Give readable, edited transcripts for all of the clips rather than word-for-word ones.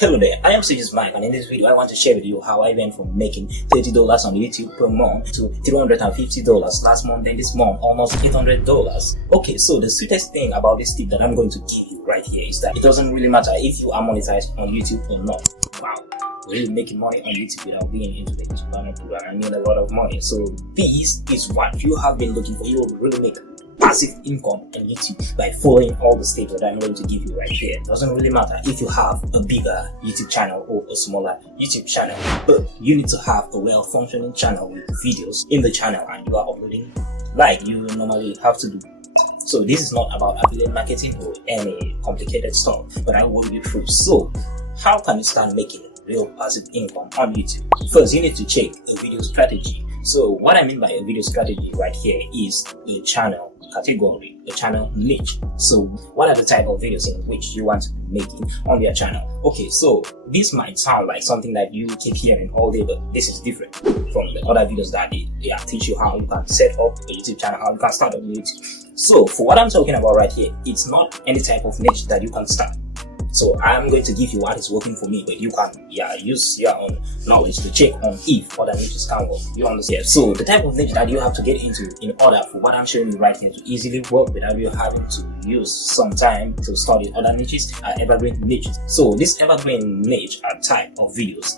Hello there, I am Sage's Mike, and in this video I want to share with you how I went from making $30 on YouTube per month to $350 last month, and this month almost $800. Okay, so the sweetest thing about this tip that I'm going to give you right here is that it doesn't really matter if you are monetized on YouTube or not. Wow, really making money on YouTube without being into the YouTube program and need a lot of money. So this is what you have been looking for. You will really make passive income on YouTube by following all the steps that I'm going to give you right here. It doesn't really matter if you have a bigger YouTube channel or a smaller YouTube channel, but you need to have a well-functioning channel with videos in the channel and you are uploading like you normally have to do. So this is not about affiliate marketing or any complicated stuff, but I will walk you through. So how can you start making real passive income on YouTube? First, you need to check a video strategy. So what I mean by a video strategy right here is a channel category, a channel niche. So what are the type of videos in which you want to be making on your channel? Okay, so this might sound like something that you keep hearing all day, but this is different from the other videos that they teach you how you can set up a YouTube channel, how you can start up YouTube. So for what I'm talking about right here, it's not any type of niche that you can start. So I'm going to give you what is working for me, but you can use your own knowledge to check on if other niches can work. You understand? So the type of niche that you have to get into in order for what I'm showing you right here to easily work without you having to use some time to study other niches are evergreen niches. So this evergreen niche are type of videos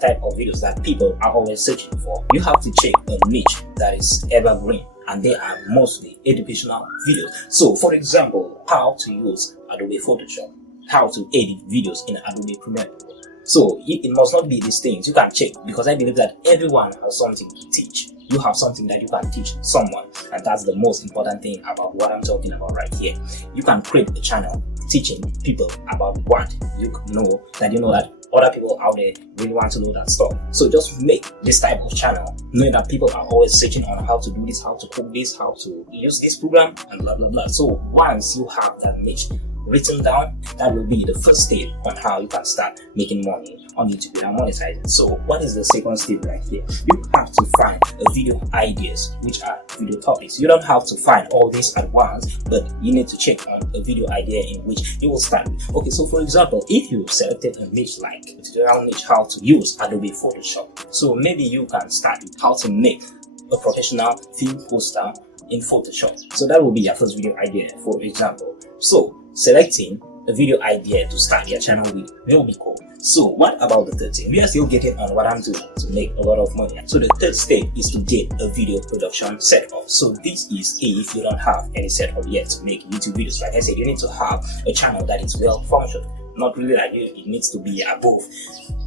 that people are always searching for. You have to check a niche that is evergreen, and they are mostly educational videos. So for example, how to use Adobe Photoshop, how to edit videos in Adobe Premiere. So it must not be these things. You can check, because I believe that everyone has something to teach. You have something that you can teach someone, and that's the most important thing about what I'm talking about right here. You can create a channel teaching people about what you know that other people out there really want to know that stuff. So just make this type of channel, knowing that people are always searching on how to do this, how to cook this, how to use this program, and blah blah blah. So once you have that niche written down, that will be the first step on how you can start making money on YouTube without monetizing. So what is the second step right here? You have to find a video ideas, which are video topics. You don't have to find all this at once, but you need to check on a video idea in which you will start with. Okay, so for example, if you selected a niche like a tutorial niche, how to use Adobe Photoshop, so maybe you can start with how to make a professional film poster in Photoshop. So that will be your first video idea, for example. So selecting a video idea to start your channel with will be cool. So what about the third thing? We are still getting on what I'm doing to make a lot of money. So the third step is to get a video production setup. So this is if you don't have any setup yet to make YouTube videos. Like I said, you need to have a channel that is well functioned. Not really like it needs to be above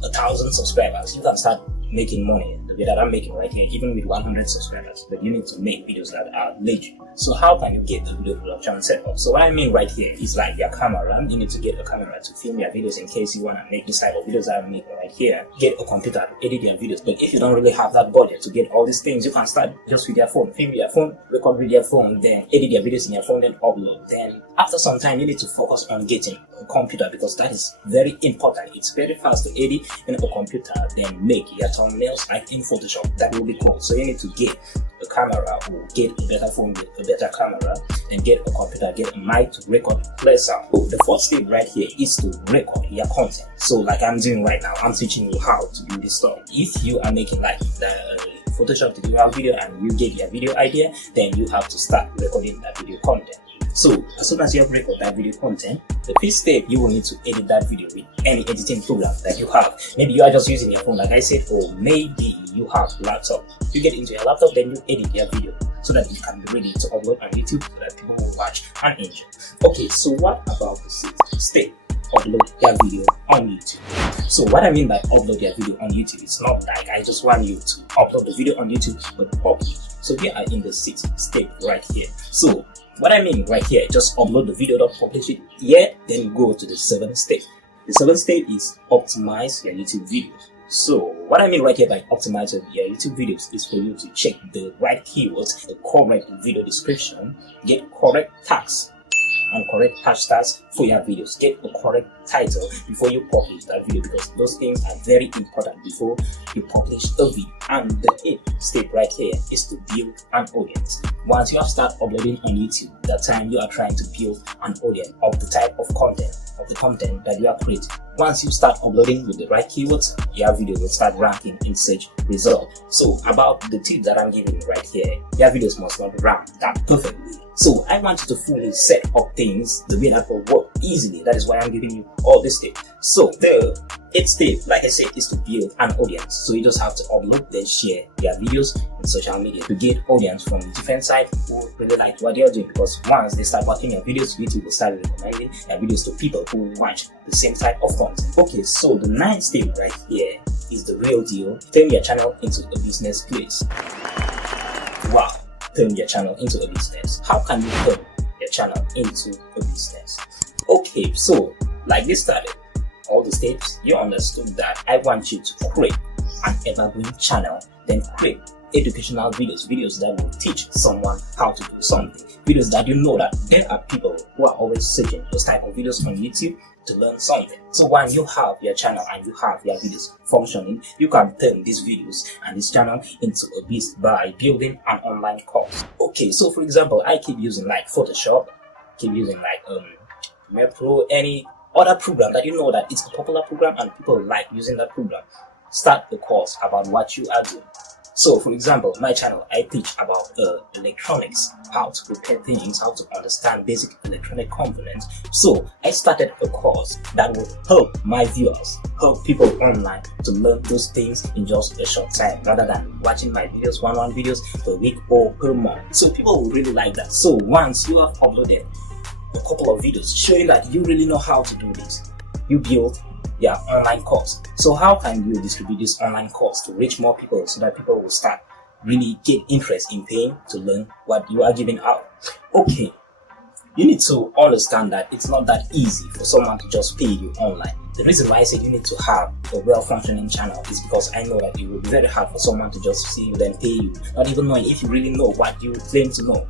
1,000 subscribers. You can start making money the way that I'm making right here, even with 100 subscribers, but you need to make videos that are legit. So how can you get a video production set up? So what I mean right here is like your camera. You need to get a camera to film your videos in case you want to make this type of videos that I'm making right here. Get a computer to edit your videos. But if you don't really have that budget to get all these things, you can start just with your phone. Film with your phone, record with your phone, then edit your videos in your phone, then upload. Then after some time, you need to focus on getting a computer, because that is very important. It's very fast to edit in a computer, then make your thumbnails like in Photoshop. That will be cool. So you need to get a camera or get a better phone with a better camera, and get a computer, get a mic to record play sound. So the first step right here is to record your content. So like I'm doing right now, I'm teaching you how to do this stuff. If you are making like the Photoshop tutorial video and you get your video idea, then you have to start recording that video content. So as soon as you have recorded that video content, the first step, you will need to edit that video with any editing program that you have. Maybe you are just using your phone, like I said, or maybe you have a laptop. You get into your laptop, then you edit your video so that it can be ready to upload on YouTube so that people will watch and enjoy. Okay, so what about the sixth step? Upload your video on YouTube. So what I mean by upload your video on YouTube, it's not like I just want you to upload the video on YouTube, but publish. So we are in the sixth step right here. So what I mean right here, just upload the video, don't publish it yet, then go to the seventh step. The seventh step is optimize your YouTube videos. So what I mean right here by optimizing your YouTube videos is for you to check the right keywords, the correct video description, get correct tags and correct hashtags for your videos. Get a correct title before you publish that video, because those things are very important before you publish a video. And the eighth step right here is to build an audience. Once you have started uploading on YouTube, that time you are trying to build an audience of the type of content, that you are creating. once you start uploading with the right keywords, your video will start ranking in search result. So about the tip that I'm giving you right here, your videos must not rank that perfectly. So I want you to fully set up things the way that will work easily. That is why I'm giving you all this tip. So the 8th step, like I said, is to build an audience. So you just have to upload, then share your videos in social media to get audience from different sites who really like what you're doing. Because once they start watching your videos, YouTube will start recommending your videos to people who watch the same type of content. Okay, so the 9th step right here is the real deal. Turn your channel into a business place. Wow. Turn your channel into a business. How can you turn your channel into a business? Okay, so like this started, all the steps, you understood that I want you to create an evergreen channel, then create educational videos that will teach someone how to do something, videos that you know that there are people who are always searching those type of videos from YouTube to learn something. So when you have your channel and you have your videos functioning, you can turn these videos and this channel into a business by building an online course. Okay, so for example, I keep using like Photoshop, keep using like Premiere Pro, any other program that you know that it's a popular program and people like using that program. Start a course about what you are doing. So for example, my channel, I teach about electronics, how to repair things, how to understand basic electronic components. So I started a course that will help my viewers, help people online to learn those things in just a short time, rather than watching my videos, one videos per week or per month. So people will really like that. So once you have uploaded a couple of videos showing that you really know how to do this, you build your online course. So how can you distribute this online course to reach more people so that people will start really get interest in paying to learn what you are giving out? Okay, you need to understand that it's not that easy for someone to just pay you online. The reason why I said you need to have a well-functioning channel is because I know that it will be very hard for someone to just see you then pay you, not even knowing if you really know what you claim to know.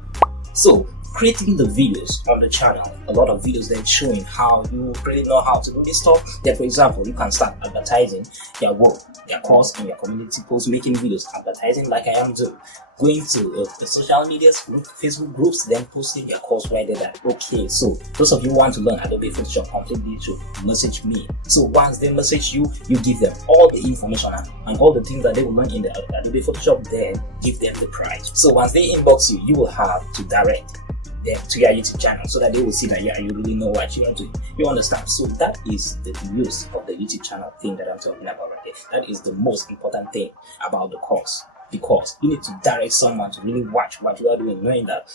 So creating the videos on the channel, a lot of videos then showing how you really know how to do this stuff. Then for example, you can start advertising your work, your course in your community posts, making videos, advertising like I am doing, going to the social medias, Facebook groups, then posting your course right there. That okay, so those of you who want to learn Adobe Photoshop completely, to message me. So once they message you, you give them all the information and all the things that they will learn in the Adobe Photoshop, then give them the price. So once they inbox you, you will have to direct them to your YouTube channel so that they will see that yeah, you really know what you are doing. You understand? So that is the use of the YouTube channel thing that I'm talking about right there. That is the most important thing about the course, because you need to direct someone to really watch what you are doing, knowing that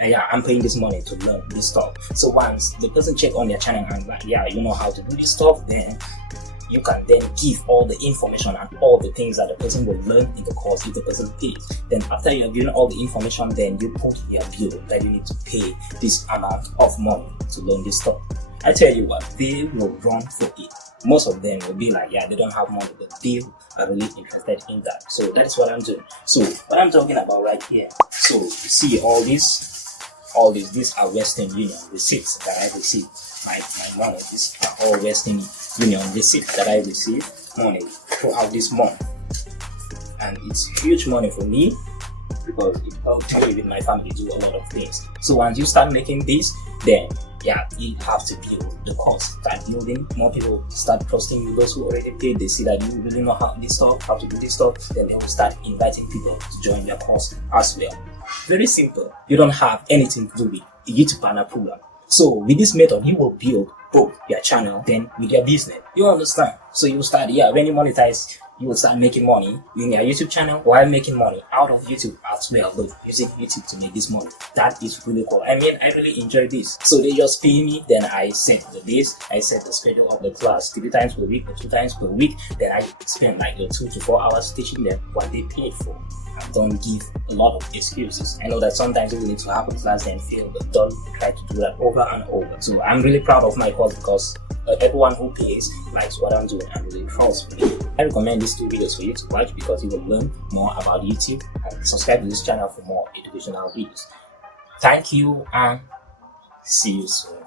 yeah, I'm paying this money to learn this stuff. So once the person check on your channel and like yeah, you know how to do this stuff, then you can then give all the information and all the things that the person will learn in the course if the person pays. Then after you have given all the information, then you put your bill that you need to pay this amount of money to learn this stuff. I tell you what, they will run for it. Most of them will be like, yeah, they don't have money, but they are really interested in that. So that is what I'm doing. So what I'm talking about right here. So you see all these are Western Union receipts that I received. My money, these are all Western Union receipts that I received money throughout this month, and it's huge money for me because it helped me with my family do a lot of things. So once you start making this, then yeah, you have to build the course, start building. More people start trusting you. Those who already paid, they see that you really know how to do this stuff, then they will start inviting people to join your course as well. Very simple. You don't have anything to do with the YouTube partner program. So with this method, you will build both your channel then with your business. You understand? So you start, yeah, when you monetize, you will start making money in your YouTube channel while making money out of YouTube as well, but using YouTube to make this money. That is really cool. I mean, I really enjoy this. So they just pay me, then I set the days, I set the schedule of the class 3 times per week or 2 times per week. Then I spend like 2 to 4 hours teaching them what they paid for. And don't give a lot of excuses. I know that sometimes we need to have a class and fail, but don't try to do that over and over. So I'm really proud of my course because everyone who pays likes what I'm doing and really trusts me. I recommend these 2 videos for you to watch because you will learn more about YouTube, and subscribe to this channel for more educational videos. Thank you and see you soon.